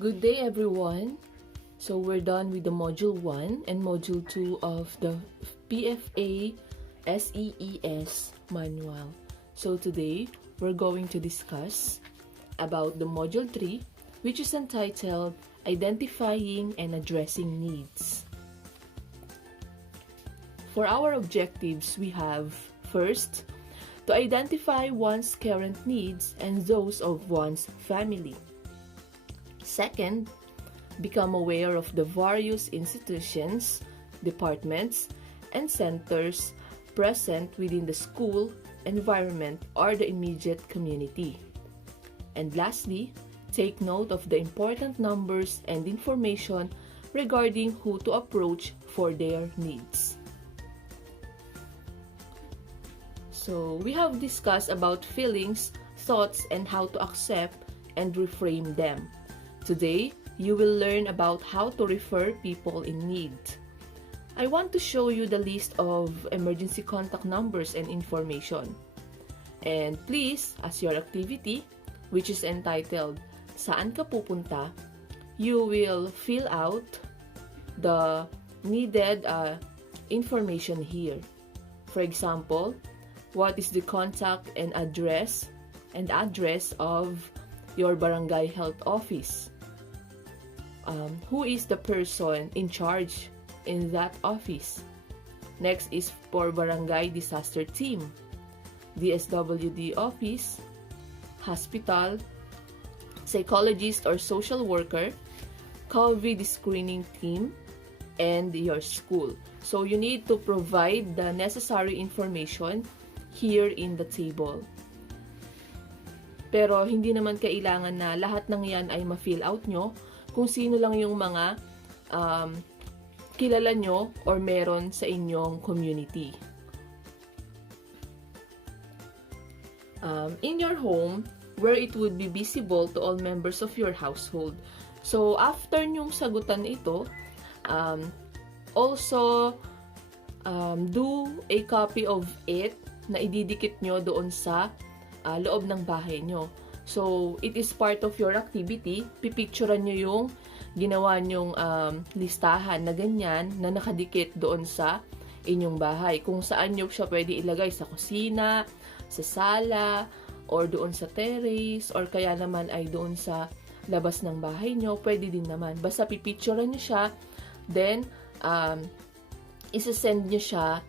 Good day, everyone. So we're done with the Module 1 and Module 2 of the PFA SEES manual. So today, we're going to discuss about the Module 3, which is entitled Identifying and Addressing Needs. For our objectives, we have, first, to identify one's current needs and those of one's family. Second, become aware of the various institutions, departments, and centers present within the school environment or the immediate community. And lastly, take note of the important numbers and information regarding who to approach for their needs. So, we have discussed about feelings, thoughts, and how to accept and reframe them. Today, you will learn about how to refer people in need. I want to show you the list of emergency contact numbers and information. And please, as your activity, which is entitled Saan Ka Pupunta, you will fill out the needed information here. For example, what is the contact and address of your barangay health office? Who is the person in charge in that office? Next is for barangay disaster team, DSWD office, hospital, psychologist or social worker, COVID screening team, and your school. So you need to provide the necessary information here in the table. Pero hindi naman kailangan na lahat ng yan ay ma-fill out nyo, kung sino lang yung mga kilala nyo or meron sa inyong community. In your home, where it would be visible to all members of your household. So, after nyong sagutan ito, also do a copy of it na ididikit nyo doon sa loob ng bahay nyo. So, it is part of your activity. Pipicturean nyo yung ginawa nyong listahan na ganyan na nakadikit doon sa inyong bahay. Kung saan nyo siya pwede ilagay, sa kusina, sa sala, or doon sa terrace, or kaya naman ay doon sa labas ng bahay nyo, pwede din naman. Basta pipicturean nyo siya, then isasend nyo siya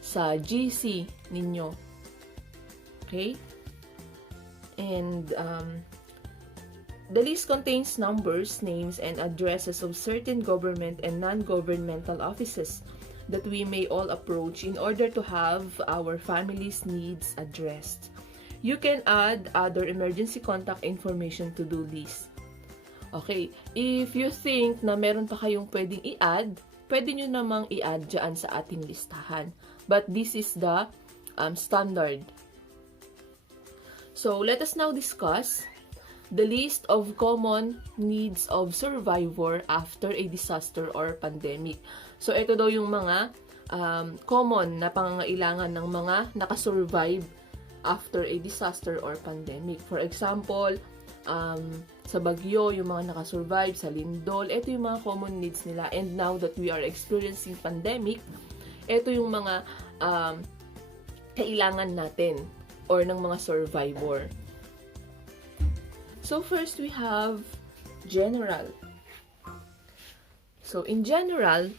sa GC ninyo. Okay? And the list contains numbers, names, and addresses of certain government and non-governmental offices that we may all approach in order to have our family's needs addressed. You can add other emergency contact information to do this. Okay, if you think na meron pa kayong pwedeng i-add, pwede nyo namang i-add dyan sa ating listahan. But this is the standard. So, let us now discuss the list of common needs of survivor after a disaster or pandemic. So, ito daw yung mga common na pangangailangan ng mga nakasurvive after a disaster or pandemic. For example, sa Bagyo, yung mga nakasurvive, sa Lindol, ito yung mga common needs nila. And now that we are experiencing pandemic, ito yung mga kailangan natin or ng mga survivor. So first we have general. So in general,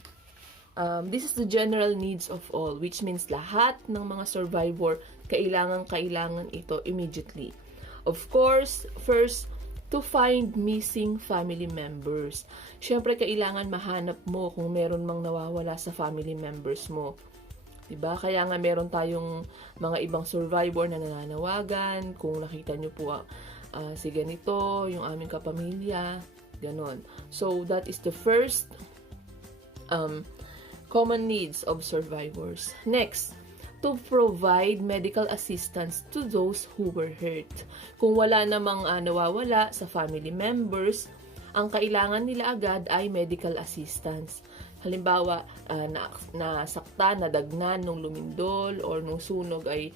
this is the general needs of all, which means lahat ng mga survivor kailangan ito immediately. Of course, first, to find missing family members. Siyempre, kailangan mahanap mo kung meron mang nawawala sa family members mo. Diba? Kaya nga meron tayong mga ibang survivor na nananawagan, kung nakita nyo po si ganito, yung aming kapamilya, ganon. So, that is the first common needs of survivors. Next, to provide medical assistance to those who were hurt. Kung wala namang nawawala sa family members, ang kailangan nila agad ay medical assistance. Halimbawa, nasakta, nadagnan nung lumindol or nung sunog ay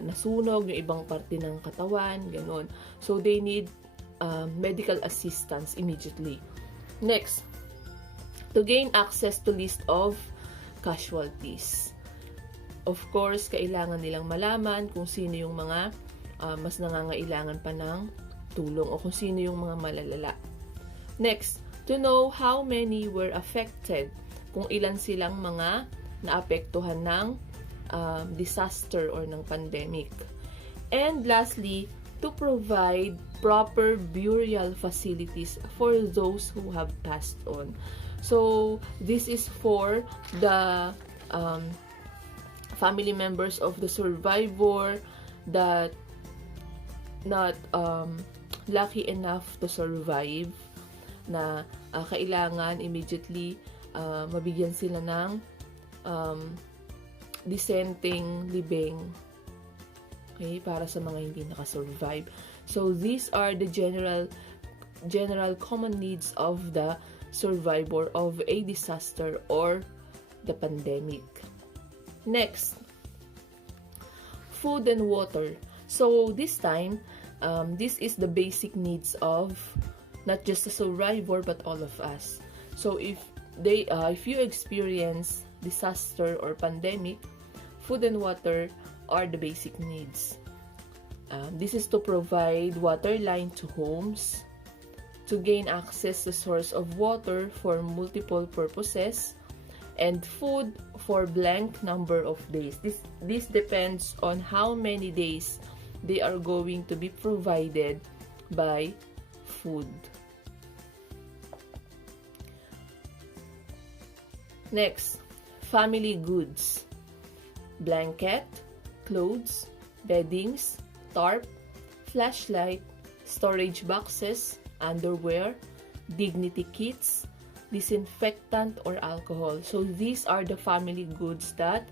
nasunog yung ibang parte ng katawan, ganon. So, they need medical assistance immediately. Next, to gain access to list of casualties. Of course, kailangan nilang malaman kung sino yung mga mas nangangailangan pa ng tulong o kung sino yung mga malalala. Next, to know how many were affected, kung ilan silang mga naapektuhan ng disaster or ng pandemic. And lastly, to provide proper burial facilities for those who have passed on. So, this is for the family members of the survivor that not lucky enough to survive, na kailangan immediately mabigyan sila ng disenteng libing, okay, para sa mga hindi nakasurvive. So these are the general common needs of the survivor of a disaster or the pandemic. Next, food and water. So this time, this is the basic needs of not just the survivor but all of us. So if you experience disaster or pandemic, food and water are the basic needs. This is to provide water line to homes, to gain access to source of water for multiple purposes, and food for blank number of days. This depends on how many days they are going to be provided by food. Next, family goods. Blanket, clothes, beddings, tarp, flashlight, storage boxes, underwear, dignity kits, disinfectant or alcohol. So these are the family goods that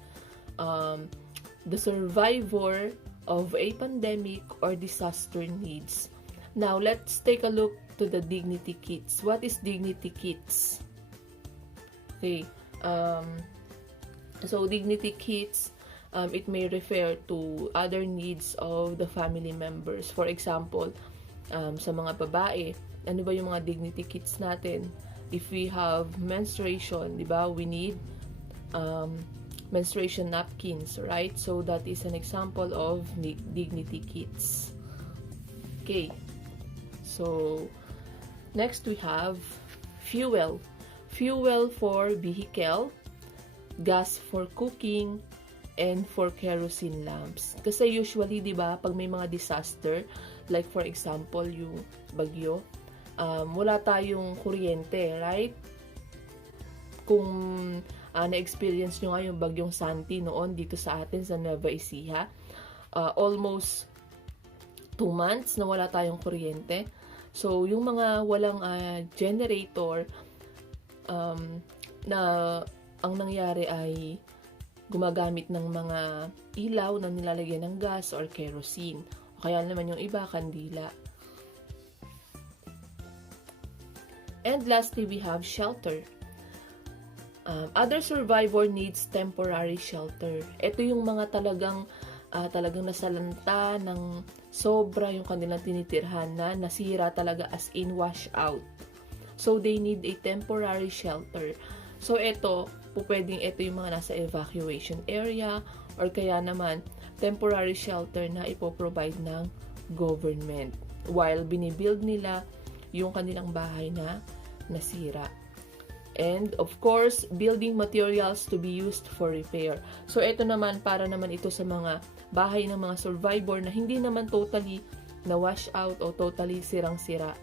the survivor of a pandemic or disaster needs. Now let's take a look to the dignity kits. What is dignity kits? Okay, so dignity kits, it may refer to other needs of the family members. For example, sa mga babae, ano ba yung mga dignity kits natin? If we have menstruation, di ba, we need menstruation napkins, right? So that is an example of dignity kits. Okay, so next we have fuel. Fuel for vehicle, gas for cooking, and for kerosene lamps. Kasi usually, di ba, pag may mga disaster, like for example, yung bagyo, wala tayong kuryente, right? Kung na-experience nyo nga yung bagyong Santi noon dito sa atin sa Nueva Ecija, almost 2 months na wala tayong kuryente. So, yung mga walang generator, na ang nangyari ay gumagamit ng mga ilaw na nilalagyan ng gas or kerosene. O kaya naman yung iba, kandila. And lastly, we have shelter. Other survivor needs temporary shelter. Ito yung mga talagang nasalanta ng sobra yung kanilang tinitirhan na nasira talaga, as in wash out. So they need a temporary shelter. So ito yung mga nasa evacuation area or kaya naman temporary shelter na ipoprovide ng government while binibuild nila yung kanilang bahay na nasira. And of course, building materials to be used for repair. So ito naman, para naman ito sa mga bahay ng mga survivor na hindi naman totally na wash out o totally sirang-sira.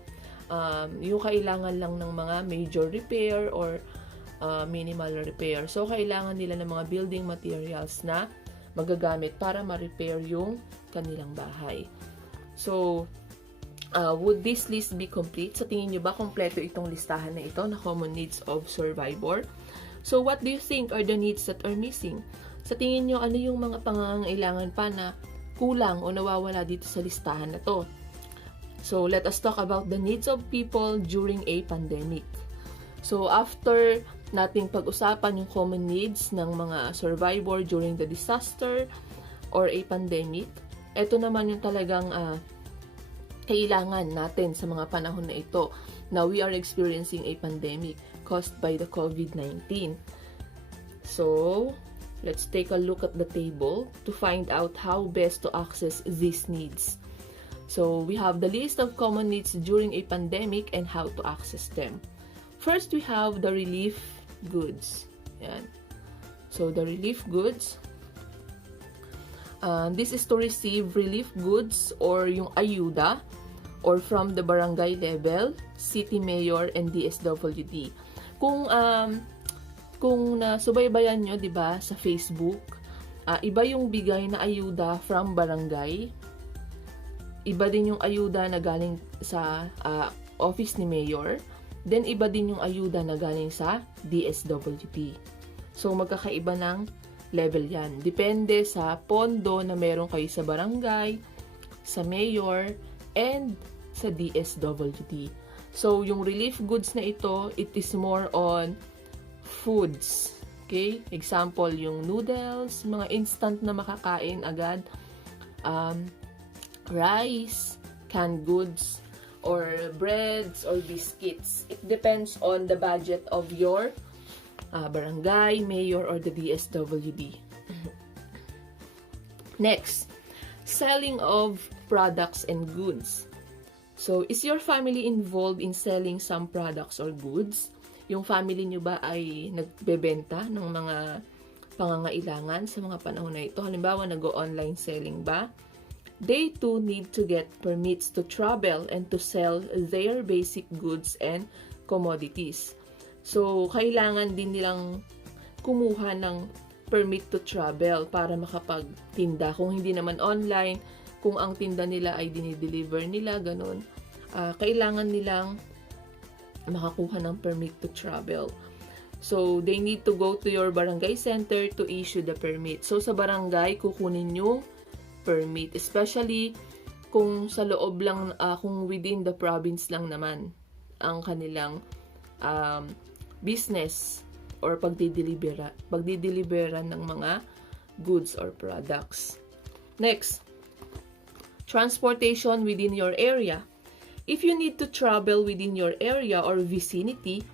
Yung kailangan lang ng mga major repair or minimal repair. So kailangan nila ng mga building materials na magagamit para ma-repair yung kanilang bahay. So would this list be complete? Sa tingin nyo ba kompleto itong listahan na ito na common needs of survivor? So what do you think are the needs that are missing? Sa tingin nyo, ano yung mga pangangailangan pa na kulang o nawawala dito sa listahan na to? So let us talk about the needs of people during a pandemic. So after nating pag-usapan yung common needs ng mga survivor during the disaster or a pandemic, ito naman yung talagang kailangan natin sa mga panahon na ito na we are experiencing a pandemic caused by the COVID-19. So, let's take a look at the table to find out how best to access these needs. So, we have the list of common needs during a pandemic and how to access them. First, we have the relief goods. Yan. So, the relief goods, this is to receive relief goods or yung ayuda or from the barangay level, city mayor, and DSWD. Kung nasubaybayan nyo, di ba, sa Facebook, iba yung bigay na ayuda from barangay, iba din yung ayuda na galing sa office ni mayor, then iba din yung ayuda na galing sa DSWD. So, magkakaiba ng level yan. Depende sa pondo na meron kayo sa barangay, sa mayor, and sa DSWD. So, yung relief goods na ito, it is more on foods. Okay? Example, yung noodles, mga instant na makakain agad, rice, canned goods, or breads, or biscuits. It depends on the budget of your barangay, mayor, or the DSWD. Next, selling of products and goods. So, is your family involved in selling some products or goods? Yung family nyo ba ay nagbebenta ng mga pangangailangan sa mga panahon na ito? Halimbawa, nag-online selling ba? They too need to get permits to travel and to sell their basic goods and commodities. So, kailangan din nilang kumuha ng permit to travel para makapagtinda. Kung hindi naman online, kung ang tinda nila ay dinideliver nila, ganun, kailangan nilang makakuha ng permit to travel. So, they need to go to your barangay center to issue the permit. So, sa barangay, kukunin yung permit. Especially, kung sa loob lang, kung within the province lang naman ang kanilang business or pagdideliveran ng mga goods or products. Next, transportation within your area. If you need to travel within your area or vicinity,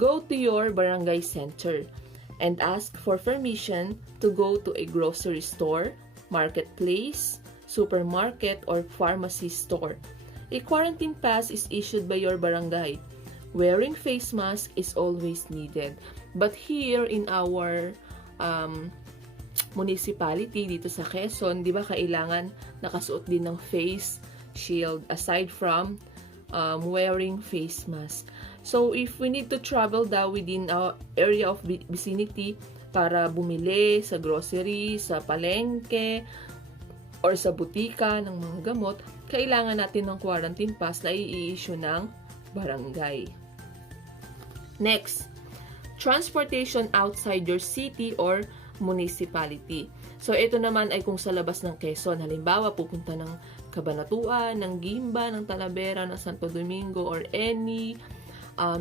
go to your barangay center and ask for permission to go to a grocery store, marketplace, supermarket, or pharmacy store. A quarantine pass is issued by your barangay. Wearing face mask is always needed. But here in our municipality dito sa Quezon, di ba kailangan nakasuot din ng face shield aside from wearing face mask. So, if we need to travel daw within our area of vicinity para bumili sa grocery, sa palengke, or sa butika ng mga gamot, kailangan natin ng quarantine pass na i-issue ng barangay. Next, transportation outside your city or municipality. So, ito naman ay kung sa labas ng Quezon. Halimbawa, pupunta ng Cabanatuan, ng Gimba, ng Talavera, ng Santo Domingo, or any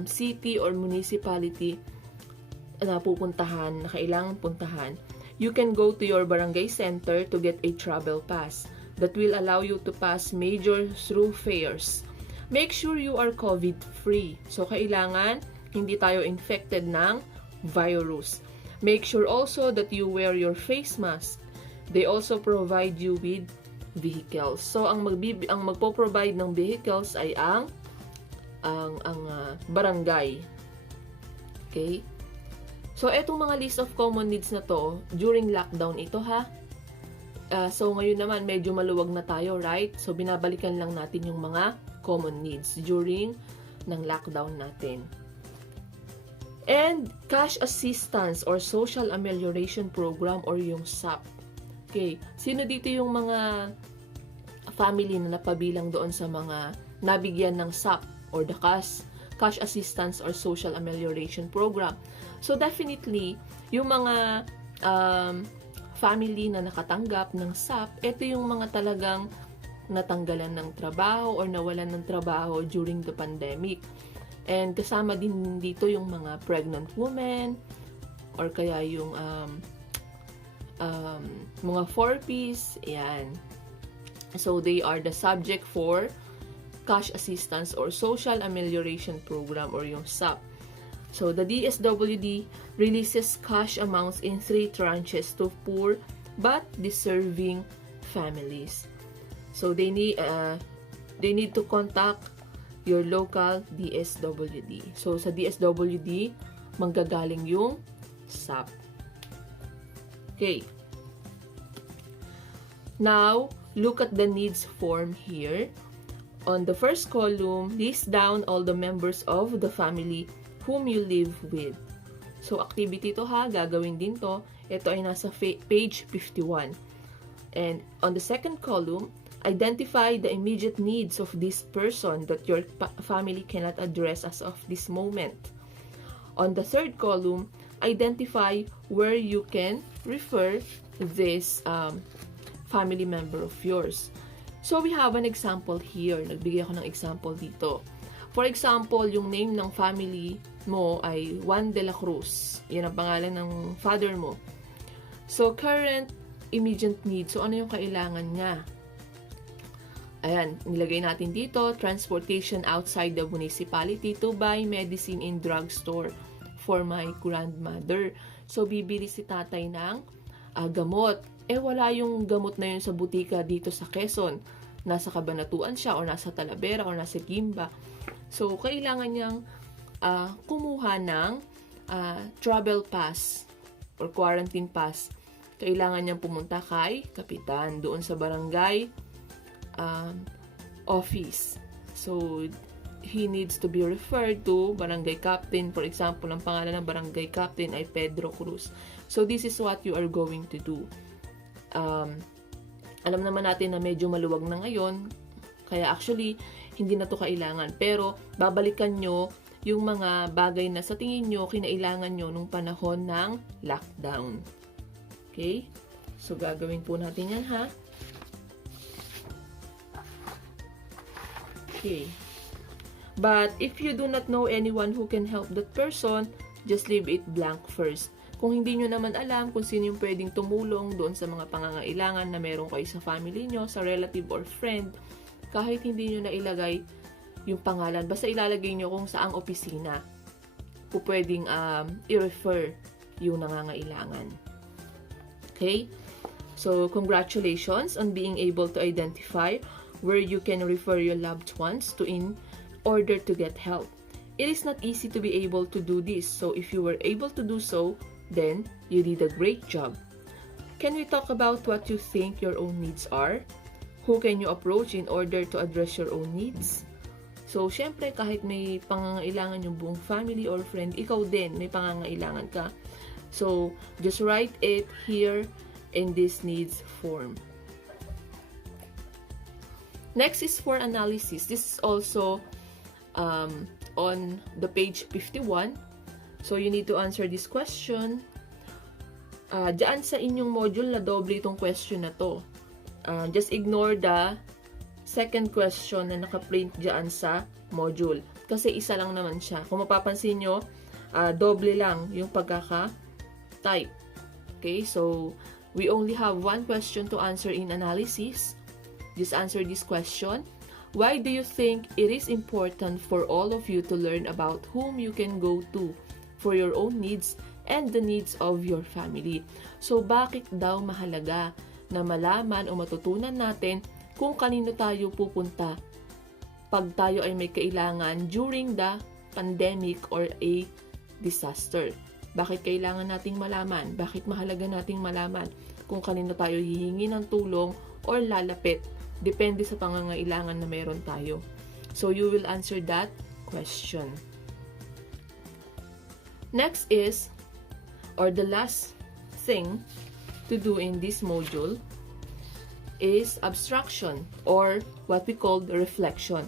city or municipality na pupuntahan, na kailangan puntahan, you can go to your barangay center to get a travel pass that will allow you to pass major thoroughfares. Make sure you are COVID-free. So, kailangan hindi tayo infected ng virus. Make sure also that you wear your face mask. They also provide you with vehicles. So, ang magpo-provide ng vehicles ay ang barangay. Okay? So, etong mga list of common needs na to, during lockdown ito ha. So, ngayon naman, medyo maluwag na tayo, right? So, binabalikan lang natin yung mga common needs during ng lockdown natin. And cash assistance or social amelioration program or yung SAP. Okay, sino dito yung mga family na napabilang doon sa mga nabigyan ng SAP or the cash assistance or social amelioration program? So definitely, yung mga family na nakatanggap ng SAP, ito yung mga talagang natanggalan ng trabaho or nawalan ng trabaho during the pandemic. And kasama din dito yung mga pregnant women or kaya yung mga 4Ps, ayan. So, they are the subject for Cash Assistance or Social Amelioration Program or yung SAP. So, the DSWD releases cash amounts in 3 tranches to poor but deserving families. So, they need to contact your local DSWD. So, sa DSWD, manggagaling yung SAP. Okay. Now, look at the needs form here. On the first column, list down all the members of the family whom you live with. So, activity to ha, gagawin din to. Ito ay nasa page 51. And on the second column, identify the immediate needs of this person that your family cannot address as of this moment. On the third column, identify where you can refer this family member of yours. So, we have an example here. Nagbigay ako ng example dito. For example, yung name ng family mo ay Juan de la Cruz. Yan ang pangalan ng father mo. So, current immediate needs. So, ano yung kailangan niya? Ayan, nilagay natin dito, transportation outside the municipality to buy medicine in drugstore for my grandmother. So, bibili si tatay ng gamot. Wala yung gamot na yun sa butika dito sa Quezon. Nasa Cabanatuan siya, or nasa Talavera, or nasa Gimba. So, kailangan niyang kumuha ng travel pass or quarantine pass. Kailangan niyang pumunta kay kapitan doon sa barangay office. So, he needs to be referred to barangay captain. For example, ang pangalan ng barangay captain ay Pedro Cruz. So, this is what you are going to do. Alam naman natin na medyo maluwag na ngayon, kaya actually, hindi na to kailangan. Pero, babalikan nyo yung mga bagay na sa tingin nyo, kinailangan nyo nung panahon ng lockdown. Okay? So, gagawin po natin yan, ha? Okay. But, if you do not know anyone who can help that person, just leave it blank first. Kung hindi nyo naman alam kung sino yung pwedeng tumulong doon sa mga pangangailangan na meron kayo sa family nyo, sa relative or friend, kahit hindi nyo na ilagay yung pangalan, basta ilalagay nyo kung saang opisina po pwedeng i-refer yung nangangailangan. Okay? So, congratulations on being able to identify where you can refer your loved ones to in order to get help. It is not easy to be able to do this, so if you were able to do so, then you did a great job. Can we talk about what you think your own needs are? Who can you approach in order to address your own needs? So, syempre, kahit may pangangailangan yung buong family or friend, ikaw din, may pangangailangan ka. So, just write it here in this needs form. Next is for analysis. This is also on the page 51. So, you need to answer this question. Diyan sa inyong module na doble itong question na to. Just ignore the second question na naka-print diyan sa module. Kasi isa lang naman siya. Kung mapapansin nyo, doble lang yung pagkaka-type. Okay, so we only have one question to answer in analysis. Just answer this question. Why do you think it is important for all of you to learn about whom you can go to for your own needs and the needs of your family? So, bakit daw mahalaga na malaman o matutunan natin kung kanino tayo pupunta pag tayo ay may kailangan during the pandemic or a disaster? Bakit kailangan nating malaman? Bakit mahalaga nating malaman kung kanino tayo hihingi ng tulong or lalapit? Depende sa pangangailangan na meron tayo. So, you will answer that question. Next is, or the last thing to do in this module is abstraction, or what we call reflection.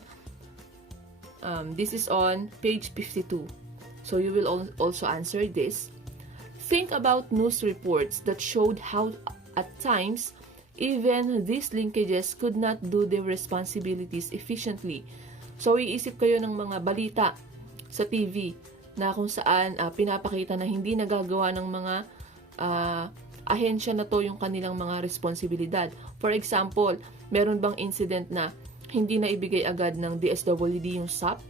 This is on page 52. So you will also answer this. Think about news reports that showed how at times even these linkages could not do their responsibilities efficiently. So iisip kayo ng mga balita sa TV na kung saan pinapakita na hindi nagagawa ng mga ahensya na to yung kanilang mga responsibilidad. For example, meron bang incident na hindi na ibigay agad ng DSWD yung SAP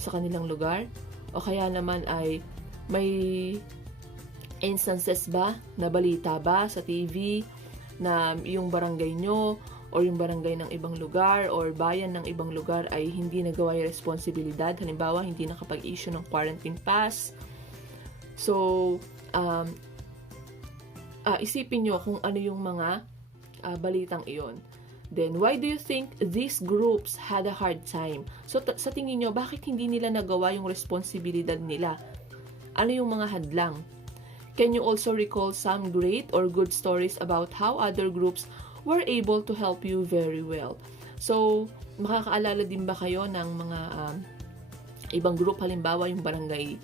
sa kanilang lugar, o kaya naman ay may instances ba, na balita ba sa TV na yung barangay nyo or yung barangay ng ibang lugar or bayan ng ibang lugar ay hindi nagawa yung responsibilidad. Halimbawa, hindi nakapag-issue ng quarantine pass. So, isipin nyo kung ano yung mga balitang iyon. Then, why do you think these groups had a hard time? So, sa tingin nyo, bakit hindi nila nagawa yung responsibilidad nila? Ano yung mga hadlang? Can you also recall some great or good stories about how other groups were able to help you very well? So, makakaalala din ba kayo ng mga ibang group? Halimbawa, yung barangay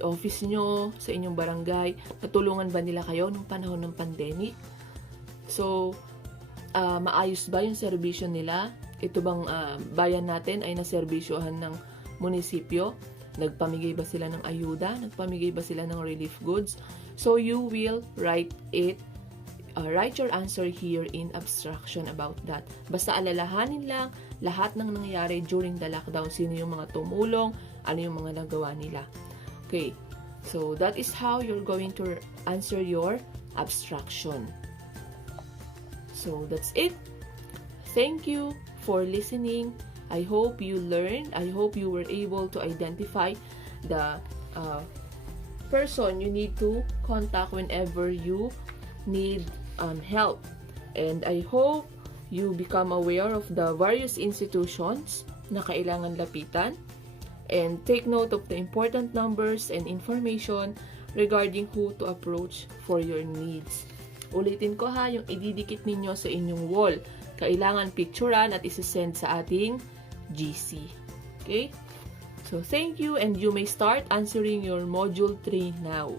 office nyo, sa inyong barangay, natulungan ba nila kayo nung panahon ng pandemic? So, maayos ba yung serbisyo nila? Ito bang bayan natin ay naserbisyohan ng munisipyo? Nagpamigay ba sila ng ayuda? Nagpamigay ba sila ng relief goods? So, you will write your answer here in abstraction about that. Basta alalahanin lang lahat ng nangyayari during the lockdown. Sino yung mga tumulong? Ano yung mga nagawa nila? Okay. So, that is how you're going to answer your abstraction. So, that's it. Thank you for listening. I hope you learned. I hope you were able to identify the person you need to contact whenever you need help. And I hope you become aware of the various institutions na kailangan lapitan and take note of the important numbers and information regarding who to approach for your needs. Ulitin ko ha, yung ididikit ninyo sa inyong wall. Kailangan picturean at isisend sa ating GC. Okay? So, thank you and you may start answering your Module 3 now.